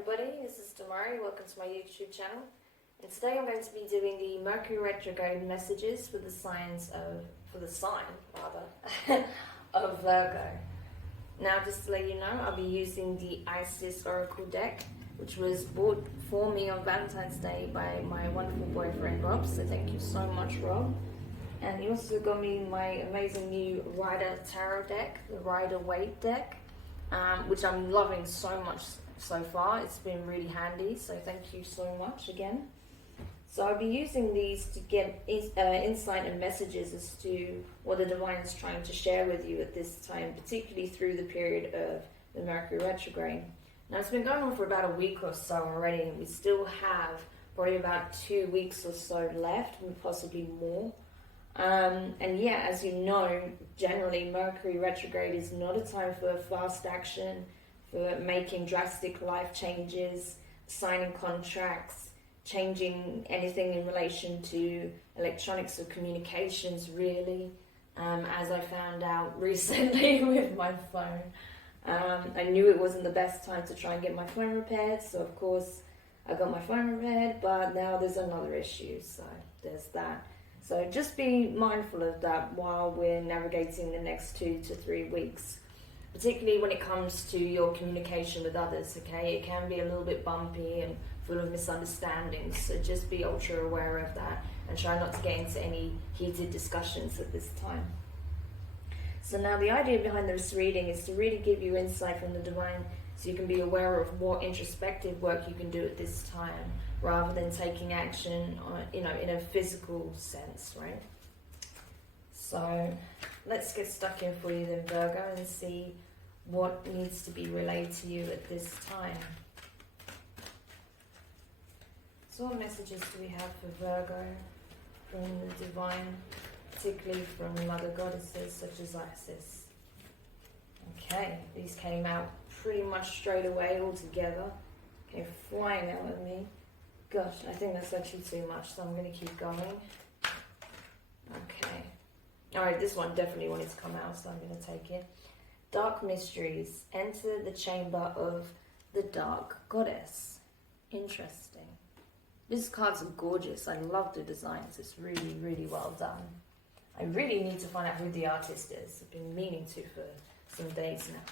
everybody, this is Tamari, welcome to my YouTube channel. And today I'm going to be doing the Mercury Retrograde messages for the sign of Virgo. Now just to let you know, I'll be using the Isis Oracle deck, which was bought for me on Valentine's Day by my wonderful boyfriend Rob, so thank you so much, Rob. And he also got me my amazing new Rider Tarot deck, the Rider Waite deck, which I'm loving so much so far. It's been really handy, so thank you so much again. So I'll be using these to get insight and messages as to what the Divine is trying to share with you at this time, particularly through the period of the Mercury Retrograde. Now it's been going on for about a week or so already, and we still have probably about 2 weeks or so left, and possibly more. And yeah, as you know, generally Mercury Retrograde is not a time for fast action, for making drastic life changes, signing contracts, changing anything in relation to electronics or communications, really. As I found out recently with my phone. I knew it wasn't the best time to try and get my phone repaired, so of course I got my phone repaired, but now there's another issue, so there's that. So just be mindful of that while we're navigating the next 2 to 3 weeks, particularly when it comes to your communication with others, okay? It can be a little bit bumpy and full of misunderstandings, so just be ultra aware of that and try not to get into any heated discussions at this time. So now the idea behind this reading is to really give you insight from the Divine so you can be aware of what introspective work you can do at this time, rather than taking action on, in a physical sense, right? So let's get stuck in for you then, Virgo, and see what needs to be relayed to you at this time. So what messages do we have for Virgo from the Divine, particularly from Mother Goddesses such as Isis? Okay, these came out pretty much straight away all together. Came flying out at me. Gosh, I think that's actually too much, so I'm going to keep going. Okay. Alright, this one definitely wanted to come out, so I'm going to take it. Dark Mysteries. Enter the chamber of the Dark Goddess. Interesting. These cards are gorgeous. I love the designs. It's really, really well done. I really need to find out who the artist is. I've been meaning to for some days now.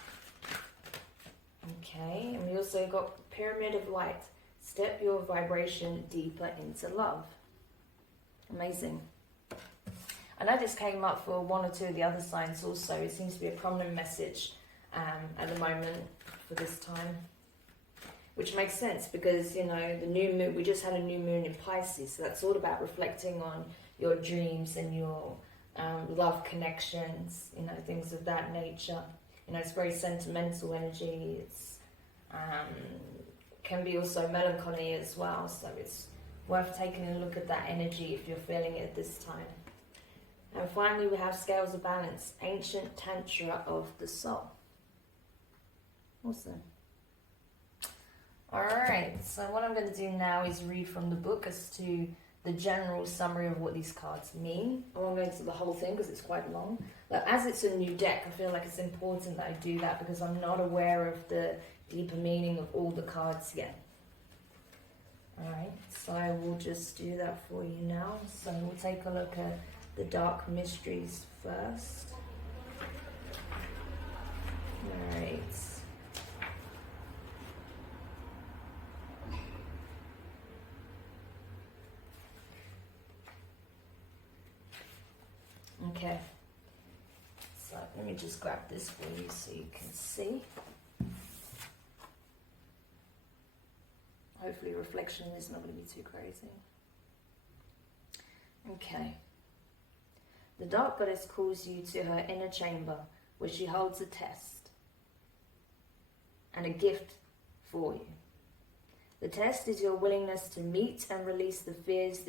Okay, and we also got Pyramid of Light. Step your vibration deeper into love. Amazing. I know this came up for 1 or 2 of the other signs also. It seems to be a prominent message at the moment for this time. Which makes sense because, you know, the new moon, we just had a new moon in Pisces. So that's all about reflecting on your dreams and your love connections, you know, things of that nature. You know, it's very sentimental energy. It's can be also melancholy as well, so it's worth taking a look at that energy if you're feeling it at this time. And finally we have Scales of Balance, Ancient Tantra of the Soul. Awesome. Alright, so what I'm going to do now is read from the book as to the general summary of what these cards mean. I won't go into the whole thing because it's quite long, but as it's a new deck, I feel like it's important that I do that because I'm not aware of the deeper meaning of all the cards yet. Alright, so I will just do that for you now. So we'll take a look at the Dark Mysteries first. Alright. Okay, so let me just grab this for you so you can see. Hopefully reflection is not going to be too crazy. Okay. The Dark Goddess calls you to her inner chamber where she holds a test and a gift for you. The test is your willingness to meet and release the fears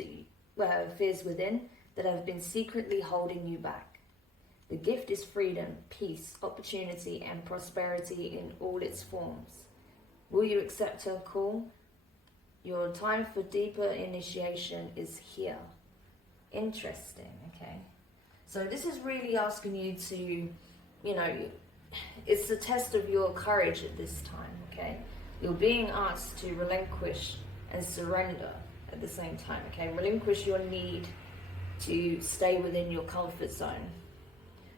fears within that have been secretly holding you back. The gift is freedom, peace, opportunity, and prosperity in all its forms. Will you accept her call? Your time for deeper initiation is here. Interesting, okay? So this is really asking you to, you know, it's a test of your courage at this time, okay? you're being asked to relinquish and surrender at the same time, okay? Relinquish your need to stay within your comfort zone,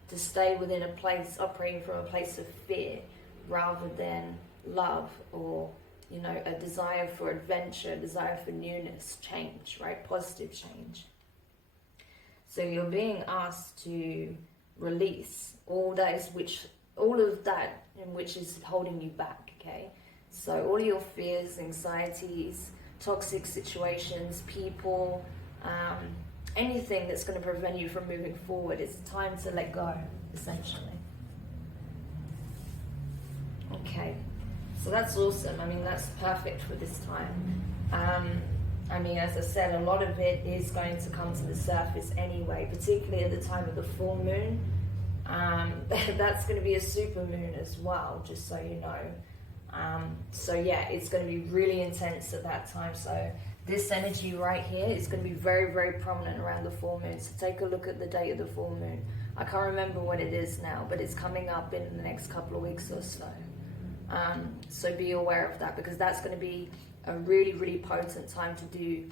to stay within a place, operating from a place of fear rather than love, or, you know, a desire for adventure, a desire for newness, change, right? Positive change. So you're being asked to release all of that in which is holding you back, okay? So all your fears, anxieties, toxic situations, people, anything that's going to prevent you from moving forward, it's time to let go, essentially. Okay, so that's awesome. I mean, that's perfect for this time. I mean, as I said, a lot of it is going to come to the surface anyway, particularly at the time of the full moon. That's going to be a super moon as well, just so you know. So yeah, it's going to be really intense at that time. So this energy right here is going to be very, very prominent around the full moon. So take a look at the date of the full moon. I can't remember what it is now, but it's coming up in the next couple of weeks or so. So be aware of that, because that's going to be a really, really potent time to do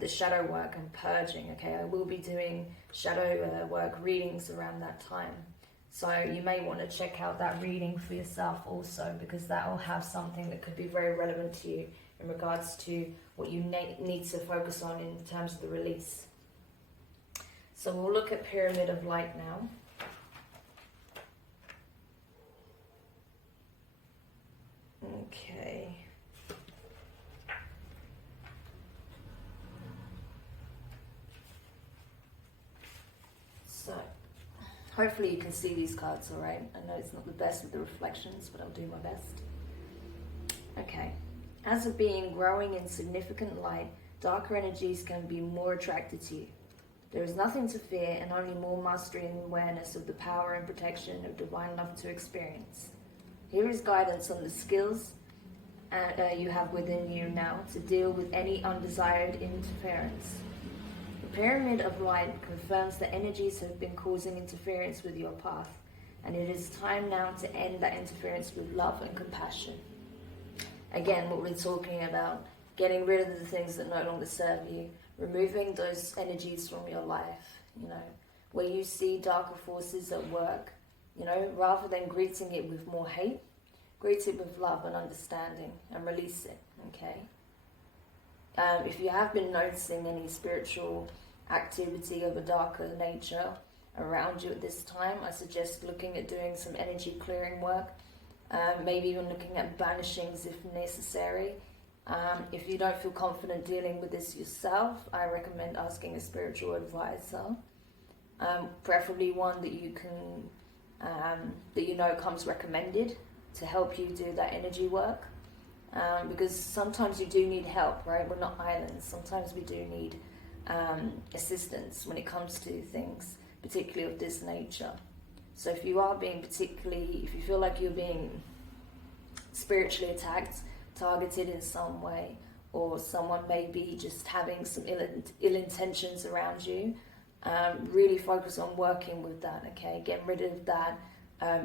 the shadow work and purging, okay? I will be doing shadow work readings around that time. So you may want to check out that reading for yourself also, because that will have something that could be very relevant to you in regards to what you need to focus on in terms of the release. So we'll look at Pyramid of Light now. Okay. So, hopefully you can see these cards all right. I know it's not the best with the reflections, but I'll do my best. Okay. As a being growing in significant light, darker energies can be more attracted to you. There is nothing to fear, and only more mastery and awareness of the power and protection of divine love to experience. Here is guidance on the skills you have within you now to deal with any undesired interference. The Pyramid of Light confirms that energies have been causing interference with your path, and it is time now to end that interference with love and compassion. Again, what we're talking about, getting rid of the things that no longer serve you, removing those energies from your life, you know, where you see darker forces at work, you know, rather than greeting it with more hate, greet it with love and understanding and release it, okay? If you have been noticing any spiritual activity of a darker nature around you at this time, I suggest looking at doing some energy clearing work, maybe even looking at banishings if necessary. If you don't feel confident dealing with this yourself, I recommend asking a spiritual advisor, preferably one that you can, that you know comes recommended to help you do that energy work, because sometimes you do need help, right? We're not islands. Sometimes we do need assistance when it comes to things, particularly of this nature. So if you are being if you feel like you're being spiritually attacked, targeted in some way, or someone may be just having some ill intentions around you, really focus on working with that, okay? Get rid of that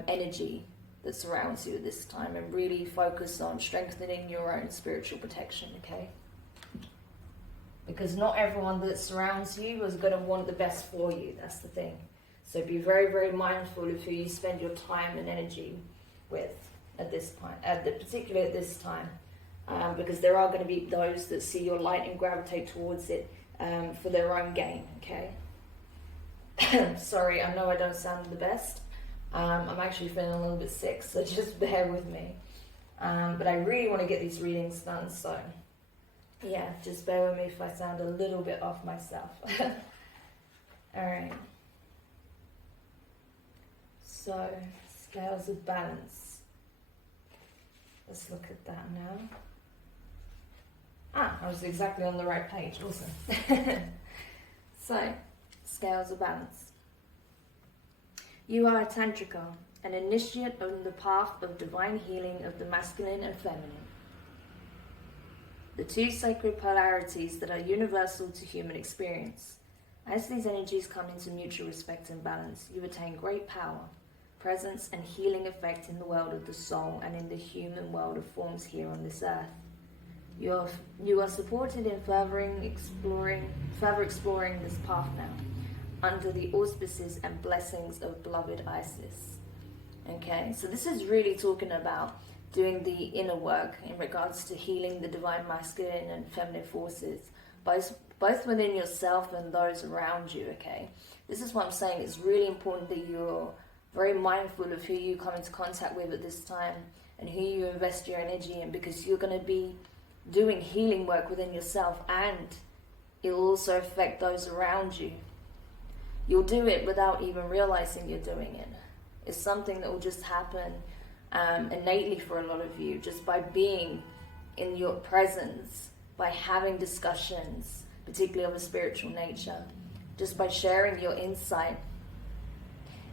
energy that surrounds you at this time, and really focus on strengthening your own spiritual protection, okay? Because not everyone that surrounds you is going to want the best for you. That's the thing. So be very, very mindful of who you spend your time and energy with at this point, particularly at this time, because there are going to be those that see your light and gravitate towards it for their own gain, okay? Sorry, I know I don't sound the best. I'm actually feeling a little bit sick, so just bear with me. But I really want to get these readings done, so yeah, just bear with me if I sound a little bit off myself. Alright. So, scales of balance. Let's look at that now. I was exactly on the right page. Awesome. So, scales of balance. You are a tantrika, an initiate on the path of divine healing of the masculine and feminine. The two sacred polarities that are universal to human experience. As these energies come into mutual respect and balance, you attain great power, presence and healing effect in the world of the soul and in the human world of forms here on this earth. You are supported in further exploring this path now, under the auspices and blessings of beloved Isis. Okay, so this is really talking about doing the inner work in regards to healing the divine masculine and feminine forces, both within yourself and those around you. Okay, this is what I'm saying. It's really important that you're very mindful of who you come into contact with at this time and who you invest your energy in, because you're going to be doing healing work within yourself, and it'll also affect those around you. You'll do it without even realizing you're doing it. It's something that will just happen innately for a lot of you, just by being in your presence, by having discussions, particularly of a spiritual nature, just by sharing your insight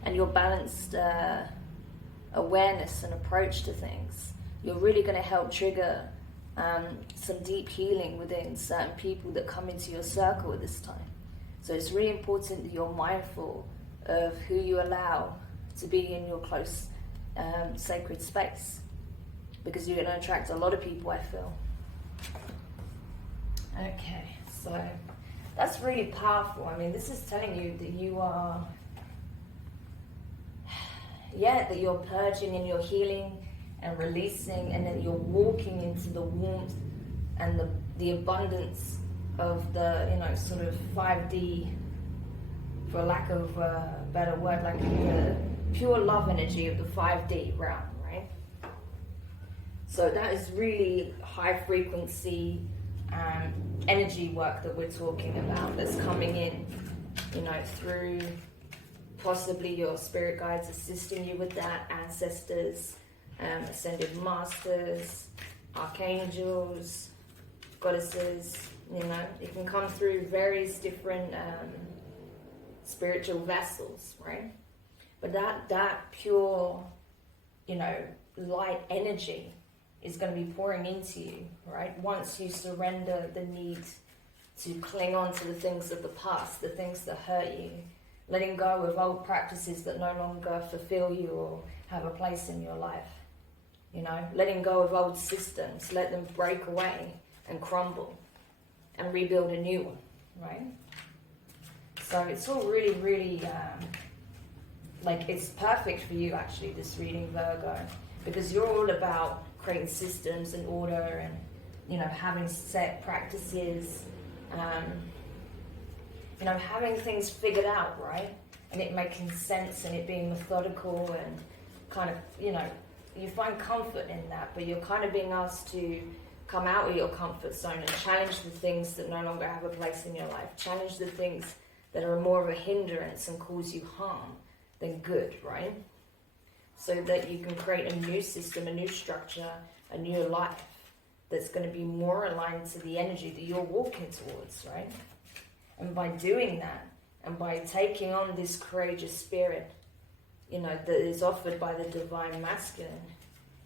and your balanced awareness and approach to things. You're really going to help trigger some deep healing within certain people that come into your circle at this time. So it's really important that you're mindful of who you allow to be in your close sacred space, because you're going to attract a lot of people, I feel. Okay, so that's really powerful. I mean, this is telling you that you are, that you're purging and you're healing and releasing, and then you're walking into the warmth and the abundance of the, sort of 5D, for lack of a better word, like the pure love energy of the 5D realm, right? So that is really high frequency energy work that we're talking about, that's coming in, through possibly your spirit guides assisting you with that, ancestors, ascended masters, archangels, goddesses. It can come through various different spiritual vessels, right? But that pure, light energy is going to be pouring into you, right? Once you surrender the need to cling on to the things of the past, the things that hurt you, letting go of old practices that no longer fulfill you or have a place in your life. Letting go of old systems, let them break away and crumble and rebuild a new one, right? So it's all really, really, it's perfect for you, actually, this reading, Virgo, because you're all about creating systems and order and, having set practices, having things figured out, right? And it making sense and it being methodical and kind of, you find comfort in that, but you're kind of being asked to come out of your comfort zone and challenge the things that no longer have a place in your life. Challenge the things that are more of a hindrance and cause you harm than good, right? So that you can create a new system, a new structure, a new life that's going to be more aligned to the energy that you're walking towards, right? And by doing that, and by taking on this courageous spirit, that is offered by the divine masculine,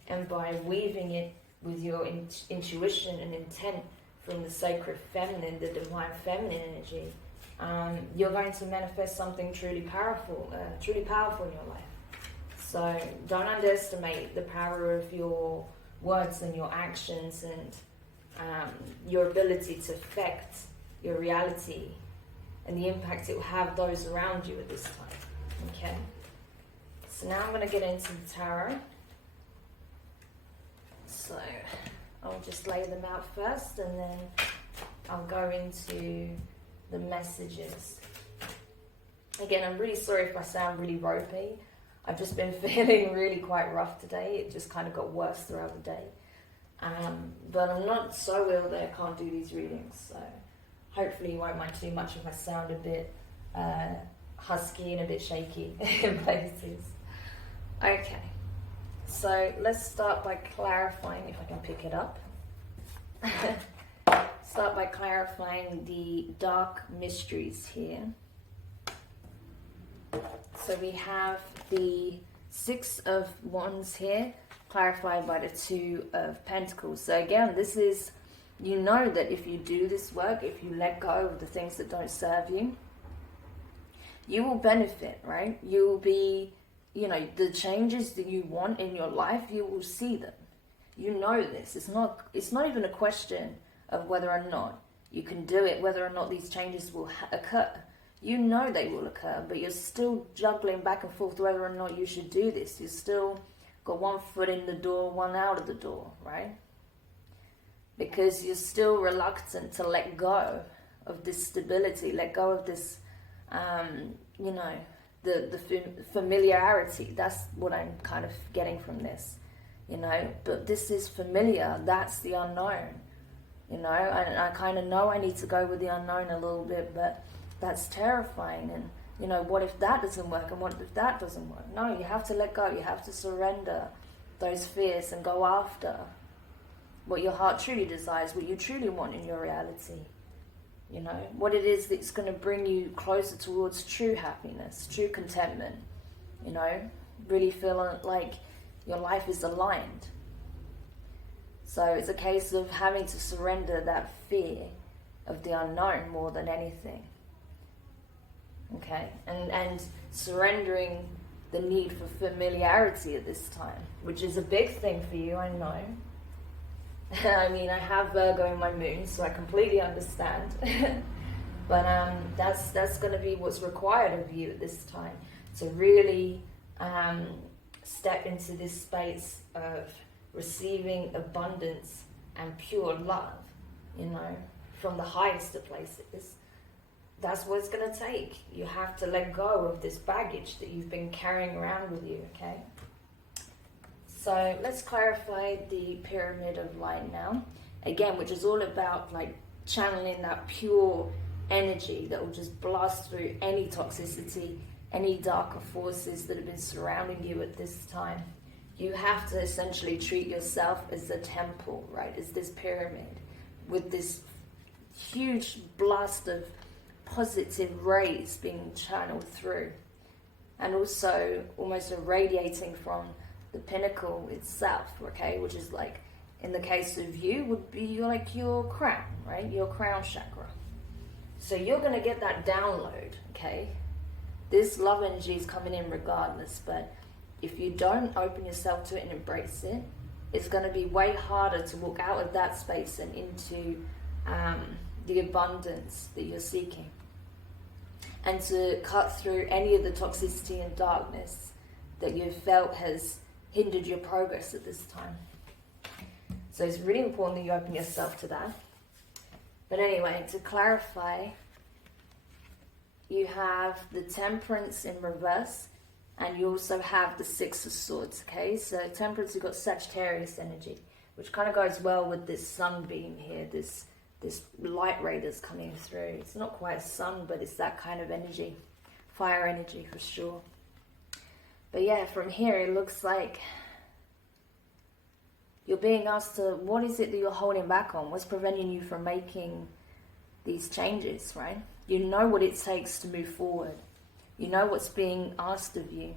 and by weaving it with your intuition and intent from the sacred feminine, the divine feminine energy, you're going to manifest something truly powerful in your life. So don't underestimate the power of your words and your actions and your ability to affect your reality and the impact it will have those around you at this time. Okay. So now I'm going to get into the tarot. So I'll just lay them out first, and then I'll go into the messages. Again, I'm really sorry if I sound really ropey. I've just been feeling really quite rough today. It just kind of got worse throughout the day. But I'm not so ill that I can't do these readings. So hopefully you won't mind too much if I sound a bit husky and a bit shaky in places. Okay. So let's start by clarifying, if I can pick it up. Start by clarifying the dark mysteries here. So we have the Six of Wands here, clarified by the Two of Pentacles. So again, this is, that if you do this work, if you let go of the things that don't serve you, you will benefit, right? You will be, you know, the changes that you want in your life, you will see them. You know this. It's not even a question of whether or not you can do it, whether or not these changes will occur. You know they will occur, but you're still juggling back and forth whether or not you should do this. You still got one foot in the door, one out of the door, right? Because you're still reluctant to let go of this stability, let go of this, you know, the familiarity. That's what I'm kind of getting from this, you know. But this is familiar. That's the unknown, you know. And I kind of know I need to go with the unknown a little bit, but that's terrifying. And, you know, what if that doesn't work? And what if that doesn't work? No, you have to let go. You have to surrender those fears and go after what your heart truly desires, what you truly want in your reality. You know, what it is that's going to bring you closer towards true happiness, true contentment. You know, really feeling like your life is aligned. So it's a case of having to surrender that fear of the unknown more than anything. Okay, and surrendering the need for familiarity at this time, which is a big thing for you, I know. I mean, I have Virgo in my moon, so I completely understand. But that's going to be what's required of you at this time, to really step into this space of receiving abundance and pure love, you know, from the highest of places. That's what it's going to take. You have to let go of this baggage that you've been carrying around with you, okay? So let's clarify the pyramid of light now. Again, which is all about like channeling that pure energy that will just blast through any toxicity, any darker forces that have been surrounding you at this time. You have to essentially treat yourself as a temple, right? As this pyramid with this huge blast of positive rays being channeled through, and also almost irradiating from the pinnacle itself, okay, which is like, in the case of you, would be like your crown, right, your crown chakra. So you're going to get that download, okay. This love energy is coming in regardless, but if you don't open yourself to it and embrace it, it's going to be way harder to walk out of that space and into the abundance that you're seeking, and to cut through any of the toxicity and darkness that you've felt has hindered your progress at this time. So it's really important that you open yourself to that. But anyway, to clarify, you have the Temperance in reverse, and you also have the Six of Swords, okay? So Temperance, you've got Sagittarius energy, which kind of goes well with this sunbeam here, this light ray that's coming through. It's not quite sun, but it's that kind of energy, fire energy for sure. But yeah, from here it looks like you're being asked to, what is it that you're holding back on? What's preventing you from making these changes, right? You know what it takes to move forward. You know what's being asked of you.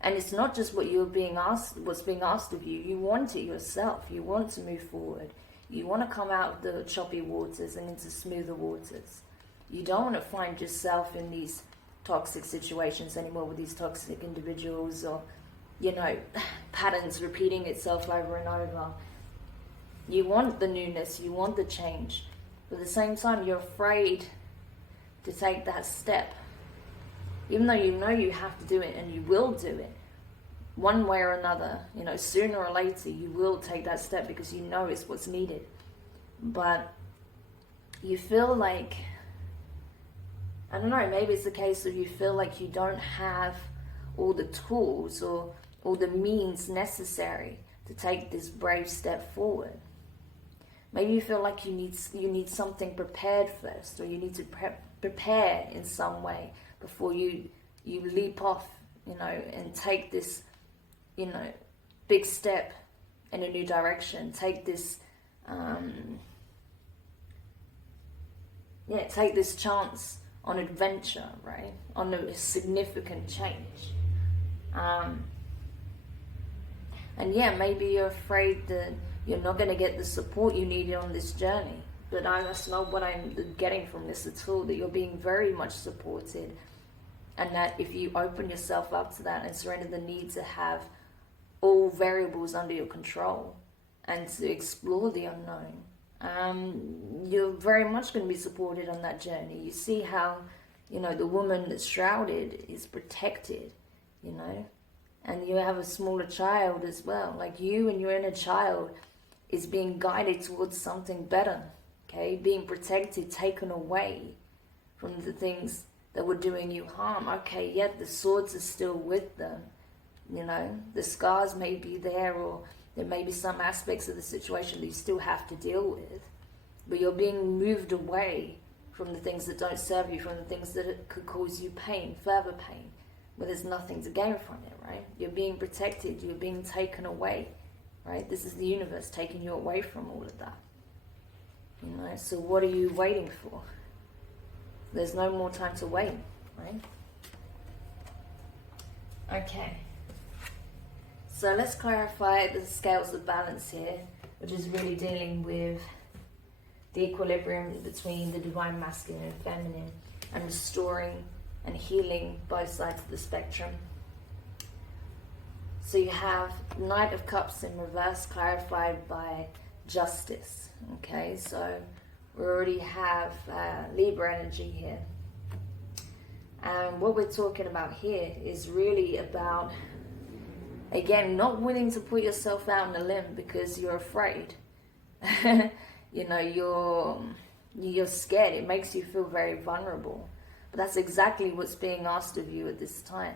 And it's not just what you're being asked, what's being asked of you. You want it yourself. You want to move forward. You want to come out of the choppy waters and into smoother waters. You don't want to find yourself in these toxic situations anymore with these toxic individuals, or, you know, patterns repeating itself over and over. You want the newness, you want the change, but at the same time you're afraid to take that step. Even though you know you have to do it, and you will do it one way or another, you know, sooner or later you will take that step because you know it's what's needed. But you feel like, I don't know, maybe it's a case of you feel like you don't have all the tools or all the means necessary to take this brave step forward. Maybe you feel like you need something prepared first, or you need to prepare in some way before you leap off, you know, and take this, you know, big step in a new direction. Take this, take this chance on adventure, right? On a significant change. And yeah, maybe you're afraid that you're not going to get the support you needed on this journey. But that's not what I'm getting from this at all, that you're being very much supported. And that if you open yourself up to that and surrender the need to have all variables under your control and to explore the unknown, you're very much going to be supported on that journey. You see how, you know, the woman that's shrouded is protected, you know, and you have a smaller child as well. Like you and your inner child is being guided towards something better, okay? Being protected, taken away from the things that were doing you harm. Okay, yet the swords are still with them, you know, the scars may be there, or there may be some aspects of the situation that you still have to deal with, but you're being moved away from the things that don't serve you, from the things that could cause you pain, further pain, where there's nothing to gain from it, right? You're being protected, you're being taken away, right? This is the universe taking you away from all of that, you know? So what are you waiting for? There's no more time to wait, right? Okay. So let's clarify the scales of balance here, which is really dealing with the equilibrium between the divine masculine and feminine, and restoring and healing both sides of the spectrum. So you have Knight of Cups in reverse, clarified by Justice. Okay, so we already have Libra energy here. And what we're talking about here is really about, again, not willing to put yourself out on a limb because you're afraid. You know, you're scared. It makes you feel very vulnerable. But that's exactly what's being asked of you at this time.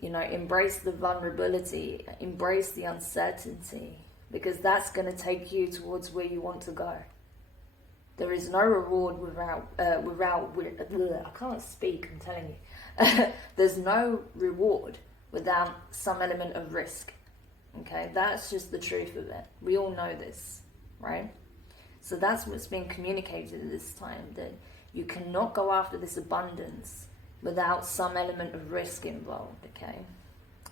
You know, embrace the vulnerability, embrace the uncertainty, because that's going to take you towards where you want to go. There is no reward without I can't speak, I'm telling you. There's no reward without some element of risk. Okay, that's just the truth of it. We all know this, right? So that's what's being communicated at this time, that you cannot go after this abundance without some element of risk involved, okay?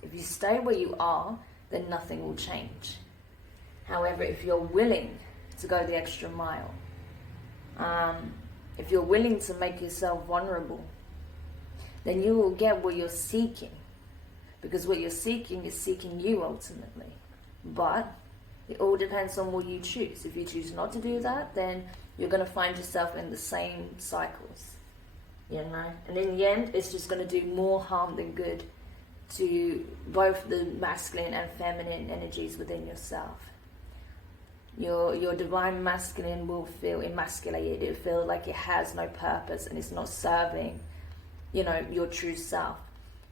If you stay where you are, then nothing will change. However, if you're willing to go the extra mile, if you're willing to make yourself vulnerable, then you will get what you're seeking. Because what you're seeking is seeking you ultimately. But it all depends on what you choose. If you choose not to do that, then you're going to find yourself in the same cycles. You know? And in the end, it's just going to do more harm than good to both the masculine and feminine energies within yourself. Your divine masculine will feel emasculated. It'll feel like it has no purpose and it's not serving, you know, your true self.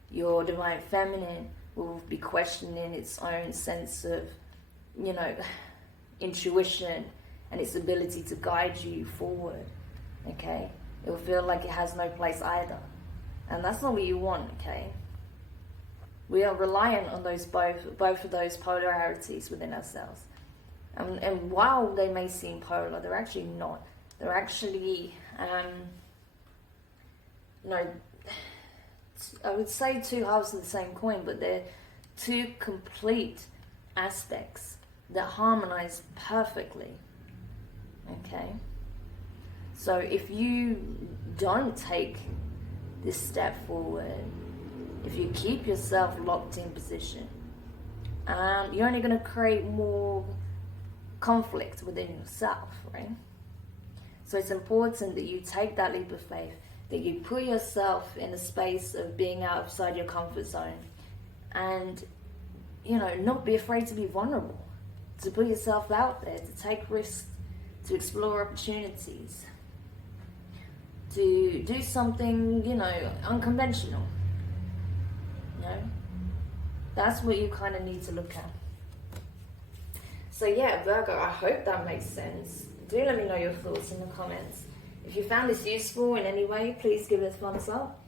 Your divine feminine will be questioning its own sense of, you know, intuition and its ability to guide you forward, okay? It will feel like it has no place either. And that's not what you want, okay? We are reliant on those both of those polarities within ourselves. And while they may seem polar, they're actually not. They're actually, you know, I would say two halves of the same coin, but they're two complete aspects that harmonize perfectly. Okay? So if you don't take this step forward, if you keep yourself locked in position, you're only going to create more conflict within yourself, right? So it's important that you take that leap of faith, that you put yourself in a space of being outside your comfort zone, and, you know, not be afraid to be vulnerable, to put yourself out there, to take risks, to explore opportunities, to do something, you know, unconventional. You know, that's what you kind of need to look at. So yeah, Virgo, I hope that makes sense. Do let me know your thoughts in the comments. If you found this useful in any way, please give it a thumbs up.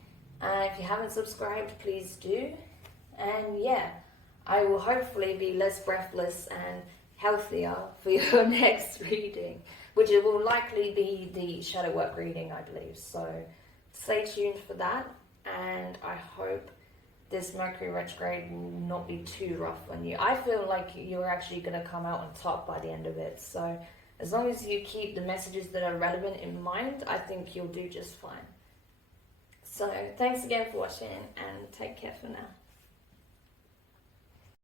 If you haven't subscribed, please do. And yeah, I will hopefully be less breathless and healthier for your next reading, which it will likely be the shadow work reading, I believe. So stay tuned for that, and I hope this Mercury retrograde will not be too rough on you. I feel like you're actually going to come out on top by the end of it. So as long as you keep the messages that are relevant in mind, I think you'll do just fine. So thanks again for watching and take care for now.